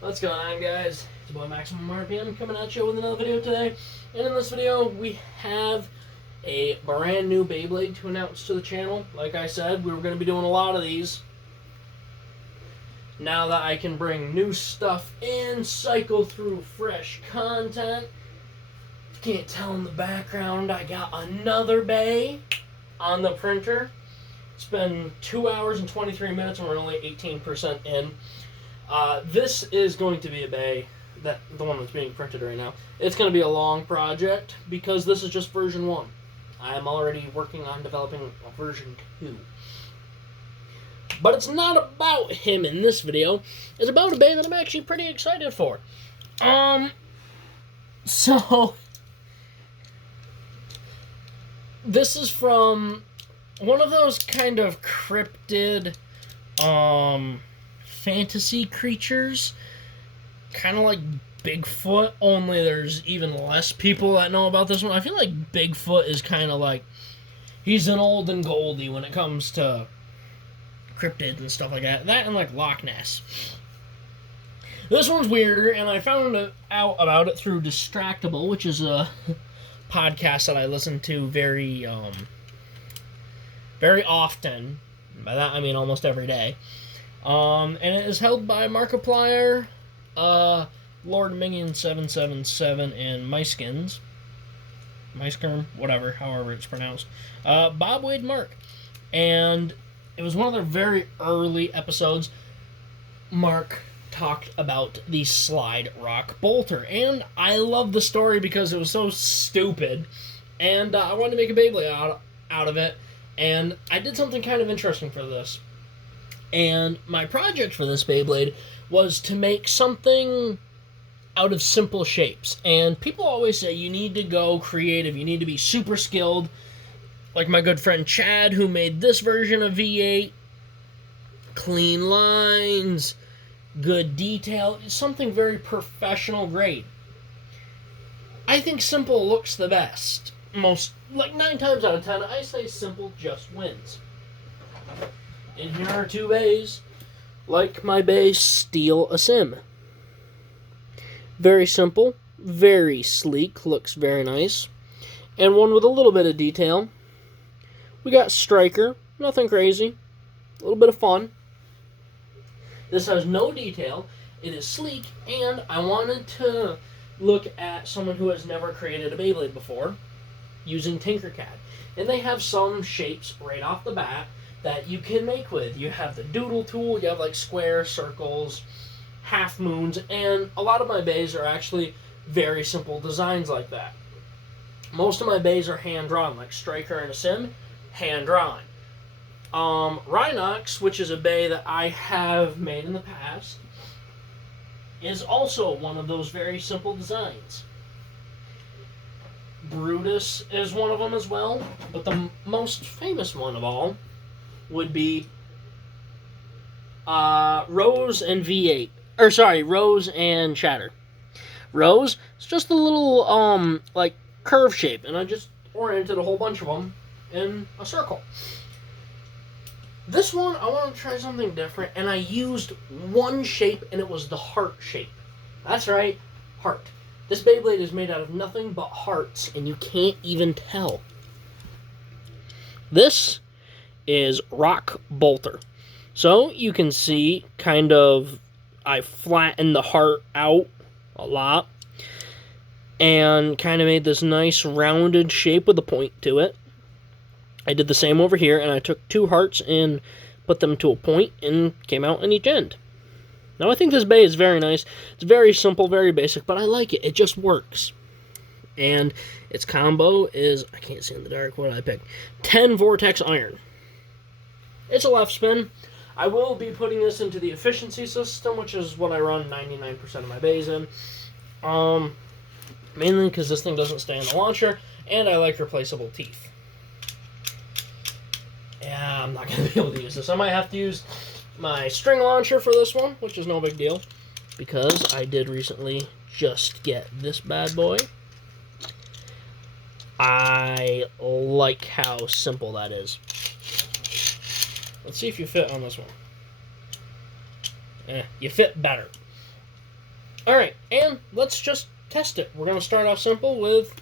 What's going on, guys? It's your boy Maximum RPM coming at you with another video today. And in this video, we have a brand new Beyblade to announce to the channel. Like I said, we were going to be doing a lot of these. Now that I can bring new stuff in, cycle through fresh content. If you can't tell in the background, I got another bay on the printer. It's been 2 hours and 23 minutes and we're only 18% in. This is going to be a bay, the one that's being printed right now. It's going to be a long project because this is just version 1. I am already working on developing a version 2. But it's not about him in this video. It's about a bay that I'm actually pretty excited for. So this is from one of those kind of cryptid, fantasy creatures, kind of like Bigfoot, only there's even less people that know about this one. I feel like Bigfoot is kind of like, he's an old and Goldie when it comes to cryptids and stuff like that. That and like Loch Ness. This one's weirder, and I found out about it through Distractable, which is a podcast that I listen to very often. By that I mean almost every day. And it is held by Markiplier, Lord Minion 777, and Meiskins, whatever, however it's pronounced. Bob Wade Mark. And it was one of their very early episodes. Mark talked about the Slide Rock Bolter. And I love the story because it was so stupid. And I wanted to make a Beyblade out of it. And I did something kind of interesting for this. And my project for this Beyblade was to make something out of simple shapes. And people always say you need to go creative, you need to be super skilled. Like my good friend Chad, who made this version of V8. Clean lines, good detail, something very professional grade. I think simple looks the best. Most, like 9 times out of 10, I say simple just wins. And here are 2 bays, like my bay Steal a Sim. Very simple, very sleek, looks very nice. And one with a little bit of detail. We got Striker, nothing crazy, a little bit of fun. This has no detail, it is sleek, and I wanted to look at someone who has never created a Beyblade before, using Tinkercad. And they have some shapes right off the bat that you can make with. You have the doodle tool, you have like squares, circles, half moons, and a lot of my bays are actually very simple designs like that. Most of my bays are hand-drawn, like Striker and a Sim, hand-drawn. Rhinox, which is a bay that I have made in the past, is also one of those very simple designs. Brutus is one of them as well, but the most famous one of all would be Rose and V8. Or sorry, Rose and Shatter. Rose is just a little like curve shape, and I just oriented a whole bunch of them in a circle. This one, I want to try something different, and I used one shape, and it was the heart shape. That's right, heart. This Beyblade is made out of nothing but hearts, and you can't even tell. This is Rock Bolter. So you can see kind of I flattened the heart out a lot and kind of made this nice rounded shape with a point to it. I did the same over here, and I took 2 hearts and put them to a point and came out on each end. Now I think this bay is very nice. It's very simple, very basic, but I like it. It just works. And its combo is, I can't see in the dark, what did I pick? 10 Vortex Iron. It's a left spin. I will be putting this into the efficiency system, which is what I run 99% of my bays in. Mainly because this thing doesn't stay in the launcher, and I like replaceable teeth. Yeah, I'm not going to be able to use this. I might have to use my string launcher for this one, which is no big deal, because I did recently just get this bad boy. I like how simple that is. Let's see if you fit on this one. You fit better. Alright, and let's just test it. We're going to start off simple with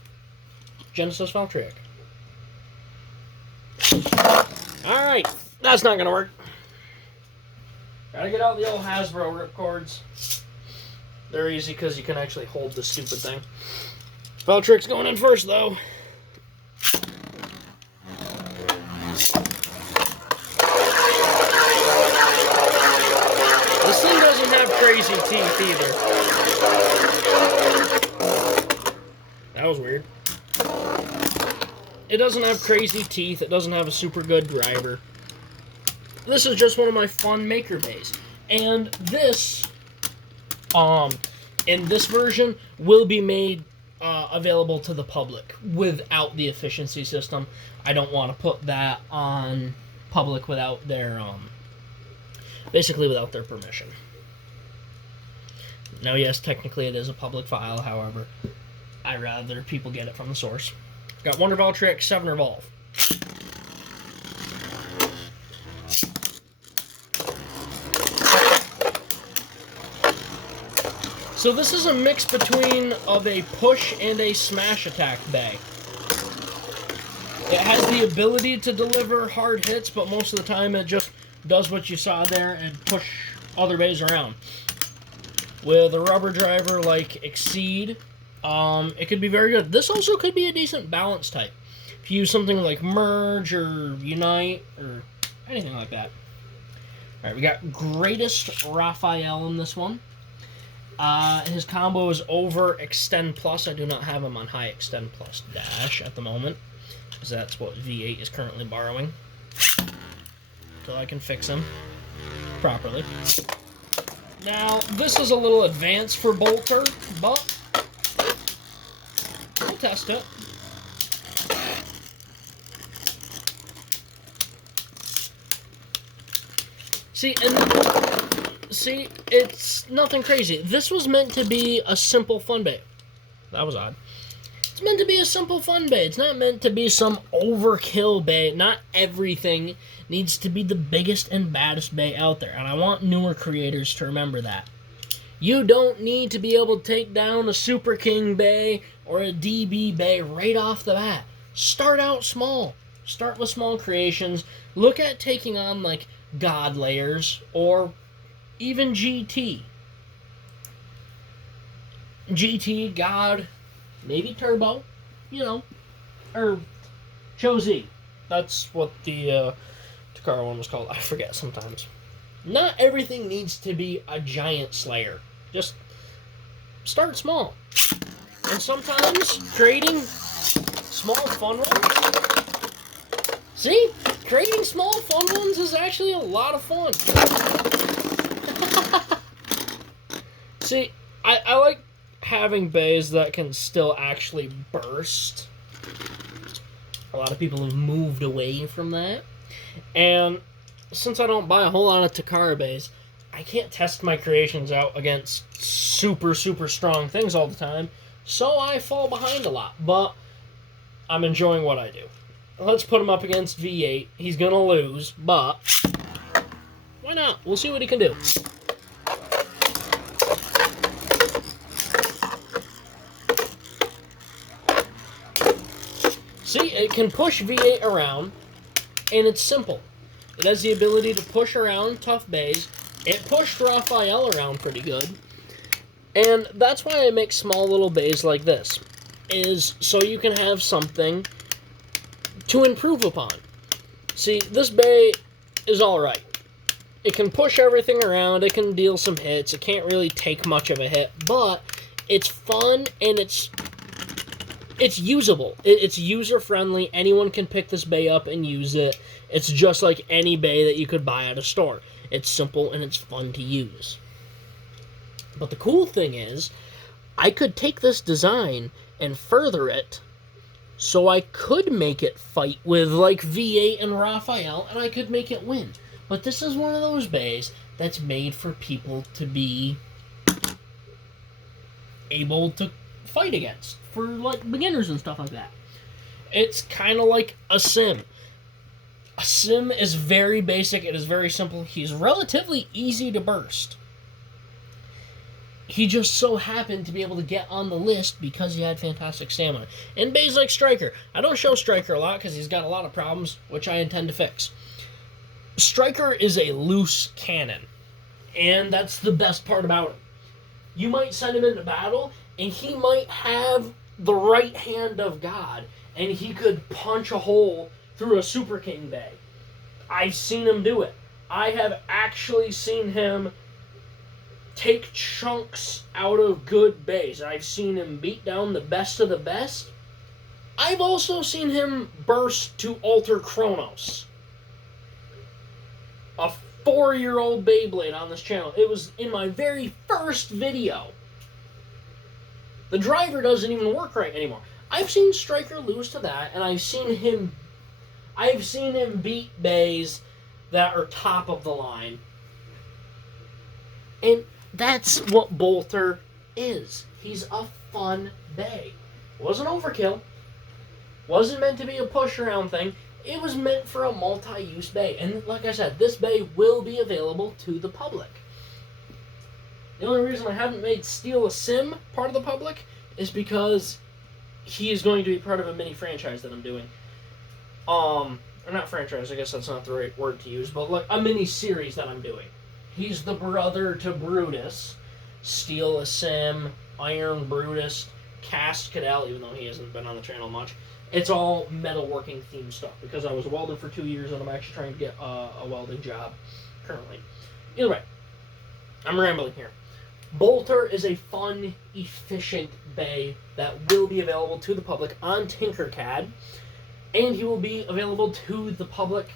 Genesis Valtryek. Alright, that's not going to work. Gotta get out the old Hasbro ripcords. They're easy because you can actually hold this stupid thing. Valtryk's going in first, though. This thing doesn't have crazy teeth either. That was weird. It doesn't have crazy teeth. It doesn't have a super good driver. This is just one of my fun maker bays. And this, in this version, will be made available to the public without the efficiency system. I don't want to put that on public without their, basically without their permission. Now, yes, technically it is a public file, however, I'd rather people get it from the source. Got Wonder Valtryek 7 Revolve. So this is a mix between of a push and a smash attack bay. It has the ability to deliver hard hits, but most of the time it just does what you saw there and push other bays around. With a rubber driver like Exceed, it could be very good. This also could be a decent balance type. If you use something like Merge or Unite or anything like that. Alright, we got Greatest Raphael in this one. His combo is over Extend Plus. I do not have him on High Extend Plus Dash at the moment, because that's what V8 is currently borrowing. Until I can fix him properly. Now, this is a little advanced for Bolter, but we'll test it. See, it's nothing crazy. This was meant to be a simple fun bay. That was odd. It's meant to be a simple fun bay. It's not meant to be some overkill bay. Not everything needs to be the biggest and baddest bay out there. And I want newer creators to remember that. You don't need to be able to take down a Super King bay or a DB bay right off the bat. Start out small. Start with small creations. Look at taking on like God Layers or even GT. GT, God, maybe Turbo, you know, or Cho-Z. That's what the Takara one was called. I forget sometimes. Not everything needs to be a giant slayer. Just start small. And sometimes creating small fun ones. See? Creating small fun ones is actually a lot of fun. See, I like having bays that can still actually burst. A lot of people have moved away from that. And since I don't buy a whole lot of Takara bays, I can't test my creations out against super, super strong things all the time. So I fall behind a lot. But I'm enjoying what I do. Let's put him up against V8. He's going to lose, but why not? We'll see what he can do. See, it can push V8 around, and it's simple. It has the ability to push around tough bays. It pushed Raphael around pretty good. And that's why I make small little bays like this, is so you can have something to improve upon. See, this bay is alright. It can push everything around, it can deal some hits, it can't really take much of a hit, but it's fun and it's usable. It's user-friendly. Anyone can pick this bay up and use it. It's just like any bay that you could buy at a store. It's simple and it's fun to use. But the cool thing is, I could take this design and further it so I could make it fight with like V8 and Raphael, and I could make it win. But this is one of those bays that's made for people to be able to fight against, for like beginners and stuff like that. It's kind of like a sim. A sim is very basic, it is very simple. He's relatively easy to burst. he just so happened to be able to get on the list because he had fantastic stamina. And Bay's like Striker. I don't show Striker a lot because he's got a lot of problems, which I intend to fix. Striker is a loose cannon, and that's the best part about him. You might send him into battle, and he might have the right hand of God, and he could punch a hole through a Super King Bay. I've seen him do it. I have actually seen him take chunks out of good bays. I've seen him beat down the best of the best. I've also seen him burst to Alter Chronos. A 4-year-old Beyblade on this channel. It was in my very first video. The driver doesn't even work right anymore. I've seen Striker lose to that, and I've seen him beat bays that are top of the line. And that's what Bolter is. He's a fun bay. Wasn't overkill. Wasn't meant to be a push-around thing. It was meant for a multi-use bay. And like I said, this bay will be available to the public. The only reason I haven't made Steal a Sim part of the public is because he is going to be part of a mini franchise that I'm doing. Or not franchise, I guess that's not the right word to use, but like a mini series that I'm doing. He's the brother to Brutus. Steal a Sim, Iron Brutus, Cast Cadell, even though he hasn't been on the channel much. It's all metalworking themed stuff because I was a welder for 2 years and I'm actually trying to get a welding job currently. Either way, I'm rambling here. Bolter is a fun, efficient bay that will be available to the public on Tinkercad, and he will be available to the public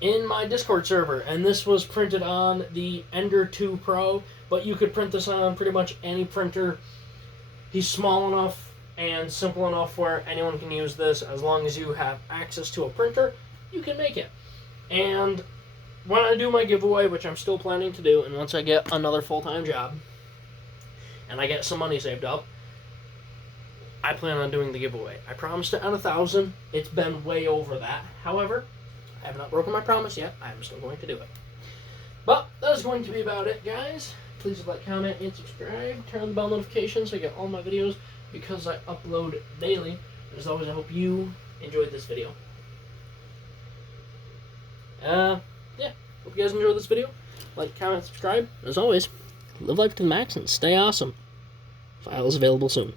in my Discord server. And this was printed on the Ender 2 Pro, but you could print this on pretty much any printer. He's small enough and simple enough where anyone can use this. As long as you have access to a printer, you can make it. And when I do my giveaway, which I'm still planning to do, and once I get another full-time job and I get some money saved up, I plan on doing the giveaway. I promised it at 1,000. It's been way over that. However, I have not broken my promise yet. I'm still going to do it. But that is going to be about it, guys. Please like, comment, and subscribe. Turn on the bell notifications so you get all my videos because I upload daily. As always, I hope you enjoyed this video. Yeah. Hope you guys enjoyed this video. Like, comment, subscribe. As always, live life to the max and stay awesome. File is available soon.